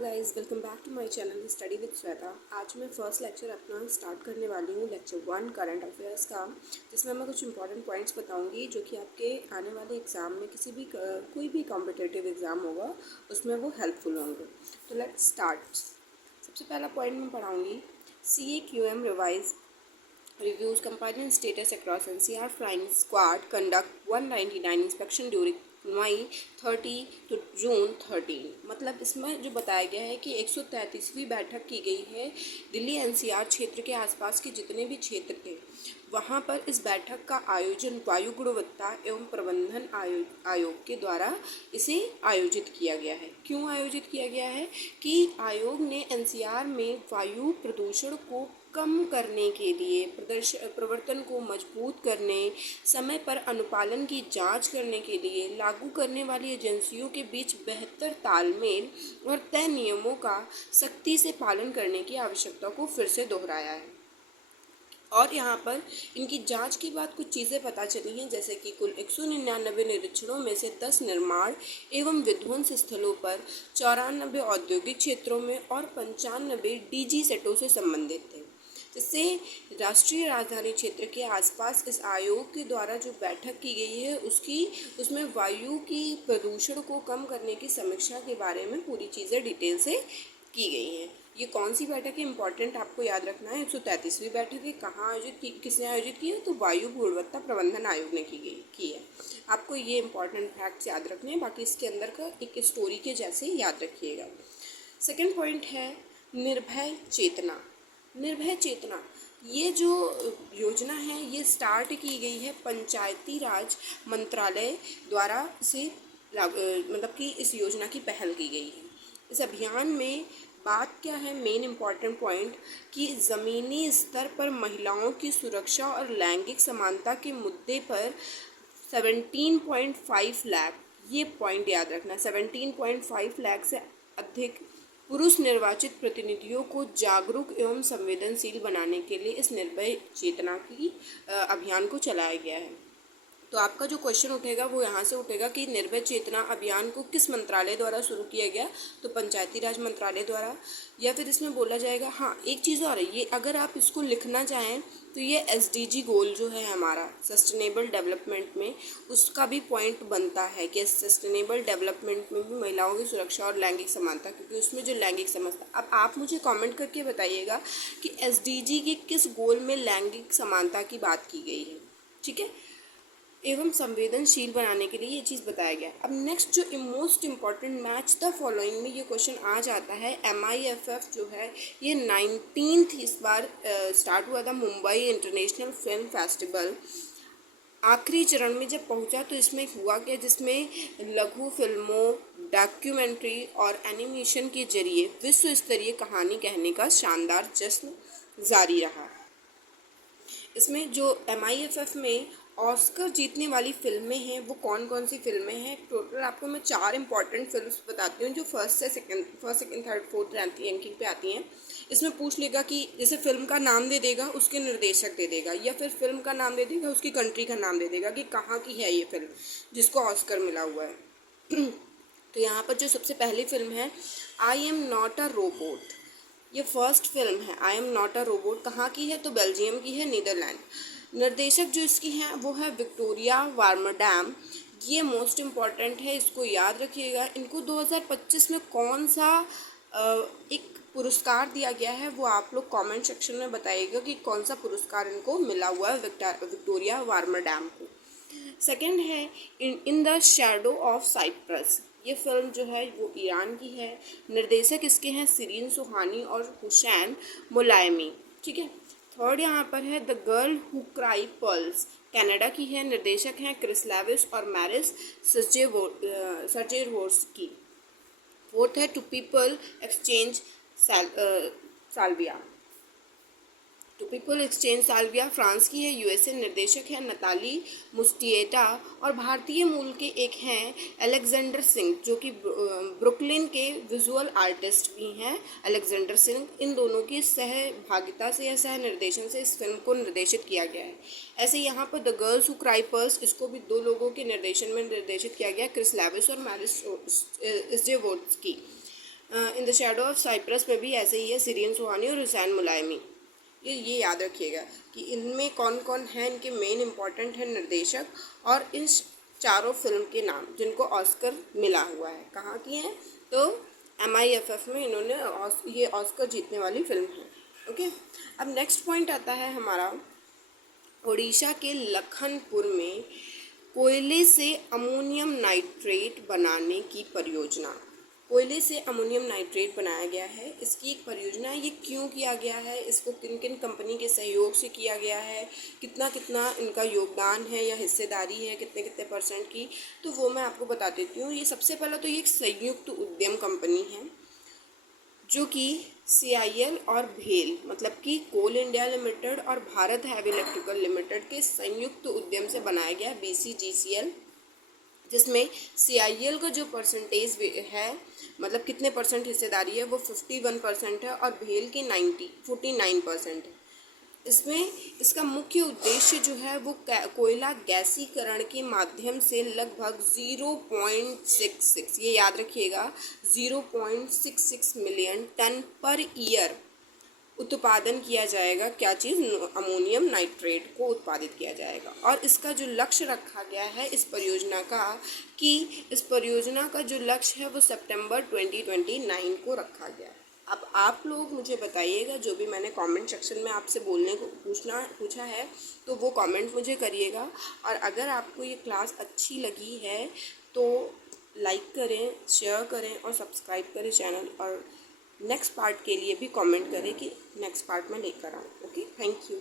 Guys, welcome back to my channel study with Shweta. आज मैं first lecture अपना start करने वाली हूँ, लेक्चर 1 करंट अफेयर्स का, जिसमें मैं कुछ इंपॉर्टेंट पॉइंट्स बताऊँगी जो कि आपके आने वाले एग्ज़ाम में कोई भी कॉम्पिटिटिव एग्ज़ाम होगा उसमें वो हेल्पफुल होंगे। तो लेट्स स्टार्ट। सबसे पहला पॉइंट मैं पढ़ाऊँगी, CAQM reviews compliance status across NCR flying squad conduct 199 inspection during May 30 to June 13। मतलब इसमें जो बताया गया है कि 133वीं बैठक की गई है दिल्ली NCR क्षेत्र के आसपास के जितने भी क्षेत्र थे वहाँ पर इस बैठक का आयोजन वायु गुणवत्ता एवं प्रबंधन आयोग के द्वारा इसे आयोजित किया गया है। क्यों आयोजित किया गया है कि आयोग ने NCR में वायु प्रदूषण को कम करने के लिए प्रवर्तन को मजबूत करने, समय पर अनुपालन की जांच करने के लिए लागू करने वाली एजेंसियों के बीच बेहतर तालमेल और तय नियमों का सख्ती से पालन करने की आवश्यकता को फिर से दोहराया है। और यहाँ पर इनकी जांच के बाद कुछ चीज़ें पता चली हैं, जैसे कि कुल 199 निरीक्षणों में से 10 निर्माण एवं विध्वंस स्थलों पर, 94 औद्योगिक क्षेत्रों में और 95 DG सेटों से संबंधित थे। जिससे राष्ट्रीय राजधानी क्षेत्र के आसपास इस आयोग के द्वारा जो बैठक की गई है उसमें वायु की प्रदूषण को कम करने की समीक्षा के बारे में पूरी चीज़ें डिटेल से की गई हैं। ये कौन सी बैठक है, इंपॉर्टेंट आपको याद रखना है। 133वीं बैठक है, कहाँ आयोजित की, किसने आयोजित की है, तो वायु गुणवत्ता प्रबंधन आयोग ने की है। आपको ये इंपॉर्टेंट फैक्ट्स याद रखने हैं, बाकी इसके अंदर का एक स्टोरी के जैसे याद रखिएगा। सेकेंड पॉइंट है निर्भय चेतना। निर्भय चेतना ये जो योजना है ये स्टार्ट की गई है पंचायती राज मंत्रालय द्वारा मतलब कि इस योजना की पहल की गई है। इस अभियान में बात क्या है, मेन इम्पॉर्टेंट पॉइंट कि ज़मीनी स्तर पर महिलाओं की सुरक्षा और लैंगिक समानता के मुद्दे पर 17.5 लाख, ये पॉइंट याद रखना, 17.5 लाख से अधिक पुरुष निर्वाचित प्रतिनिधियों को जागरूक एवं संवेदनशील बनाने के लिए इस निर्भय चेतना की अभियान को चलाया गया है। तो आपका जो क्वेश्चन उठेगा वो यहाँ से उठेगा कि निर्भय चेतना अभियान को किस मंत्रालय द्वारा शुरू किया गया, तो पंचायती राज मंत्रालय द्वारा। या फिर इसमें बोला जाएगा, हाँ एक चीज़ और है, ये अगर आप इसको लिखना चाहें तो ये SDG गोल जो है हमारा सस्टेनेबल डेवलपमेंट में, उसका भी पॉइंट बनता है कि सस्टेनेबल डेवलपमेंट में भी महिलाओं की सुरक्षा और लैंगिक समानता, क्योंकि उसमें जो लैंगिक समानता, अब आप मुझे कमेंट करके बताइएगा कि SDG के किस गोल में लैंगिक समानता की बात की गई है, ठीक है, एवं संवेदनशील बनाने के लिए ये चीज़ बताया गया। अब नेक्स्ट जो most important match the following में ये क्वेश्चन आ जाता है। MIFF जो है ये 19th इस बार स्टार्ट हुआ था, मुंबई इंटरनेशनल फिल्म फेस्टिवल। आखिरी चरण में जब पहुंचा तो इसमें हुआ क्या, जिसमें लघु फिल्मों, डॉक्यूमेंट्री और एनिमेशन के जरिए विश्व स्तरीय कहानी कहने का शानदार जश्न जारी रहा। इसमें जो MIFF में ऑस्कर जीतने वाली फिल्में हैं वो कौन कौन सी फिल्में हैं, टोटल आपको मैं 4 इंपॉर्टेंट फिल्म्स बताती हूँ जो first second third fourth ranking पे आती हैं। इसमें पूछ लेगा कि जैसे फिल्म का नाम दे देगा, उसके निर्देशक दे देगा, या फिर फिल्म का नाम दे देगा, उसकी कंट्री का नाम दे देगा कि कहाँ की है ये फिल्म जिसको ऑस्कर मिला हुआ है। तो यहाँ पर जो सबसे पहली फिल्म है I am not a robot, ये फर्स्ट फिल्म है। I am not a robot कहाँ की है, तो बेल्जियम की है, नीदरलैंड। निर्देशक जो इसकी हैं वो है विक्टोरिया वार्मरडैम। ये मोस्ट इम्पॉर्टेंट है, इसको याद रखिएगा। इनको 2025 में कौन सा एक पुरस्कार दिया गया है वो आप लोग कमेंट सेक्शन में बताइएगा कि कौन सा पुरस्कार इनको मिला हुआ है विक्टोरिया वार्मरडैम को। सेकंड है in the shadow of Cyprus, ये फिल्म जो है वो ईरान की है। निर्देशक इसके हैं सिरीन सुहानी और हुसैन मुलायमी, ठीक है। थर्ड यहाँ पर है the girl who cry pearls, Canada की है। निर्देशक हैं क्रिस लेविस और मैरिस सर्जेवोर्स्की। फोर्थ है two people exchange saliva, two people exchange saliva France की है, USA। निर्देशक है नताली मुस्टिएटा और भारतीय मूल के एक हैं अलेक्जेंडर सिंह, जो कि ब्रुकलिन के विजुअल आर्टिस्ट भी हैं अलेक्जेंडर सिंह। इन दोनों की सहभागिता से या सह निर्देशन से इस फिल्म को निर्देशित किया गया है। ऐसे यहाँ पर the girls who cry pearls, इसको भी 2 लोगों के निर्देशन में निर्देशित किया गया, क्रिस लेविस और मैरिस Serjevorski. In the shadow of cypress में भी ऐसे ही है, सिरियन सुहानी और हुसैन मुलायमी। ये याद रखिएगा कि इनमें कौन कौन है, इनके मेन इम्पॉर्टेंट है निर्देशक और इन चारों फिल्म के नाम जिनको ऑस्कर मिला हुआ है, कहाँ की हैं, तो MIFF में इन्होंने ये ऑस्कर जीतने वाली फिल्म है। ओके, अब नेक्स्ट पॉइंट आता है हमारा, उड़ीसा के लखनपुर में कोयले से अमोनियम नाइट्रेट बनाने की परियोजना। कोयले से अमोनियम नाइट्रेट बनाया गया है, इसकी एक परियोजना है। ये क्यों किया गया है, इसको किन किन कंपनी के सहयोग से किया गया है, कितना कितना इनका योगदान है या हिस्सेदारी है, कितने कितने परसेंट की, तो वो मैं आपको बता देती हूँ। ये सबसे पहले तो ये एक संयुक्त उद्यम कंपनी है जो कि CIL और भेल मतलब कि कोल इंडिया लिमिटेड और भारत हैवी इलेक्ट्रिकल लिमिटेड के संयुक्त उद्यम से बनाया गया BCGCL, जिसमें CIL का जो परसेंटेज है, मतलब कितने परसेंट हिस्सेदारी है, वो 51% है और भेल की 49% है। इसमें इसका मुख्य उद्देश्य जो है वो कोयला गैसीकरण के माध्यम से लगभग 0.66, ये याद रखिएगा, 0.66 मिलियन टन पर ईयर उत्पादन किया जाएगा। क्या चीज़, अमोनियम नाइट्रेट को उत्पादित किया जाएगा। और इसका जो लक्ष्य रखा गया है इस परियोजना का, कि इस परियोजना का जो लक्ष्य है वो सितंबर 2029 को रखा गया है। अब आप लोग मुझे बताइएगा, जो भी मैंने कमेंट सेक्शन में आपसे बोलने को पूछा है तो वो कमेंट मुझे करिएगा। और अगर आपको ये क्लास अच्छी लगी है तो लाइक करें, शेयर करें और सब्सक्राइब करें चैनल, और नेक्स्ट पार्ट के लिए भी कमेंट करें कि नेक्स्ट पार्ट में लेकर आऊँ। Okay, thank you.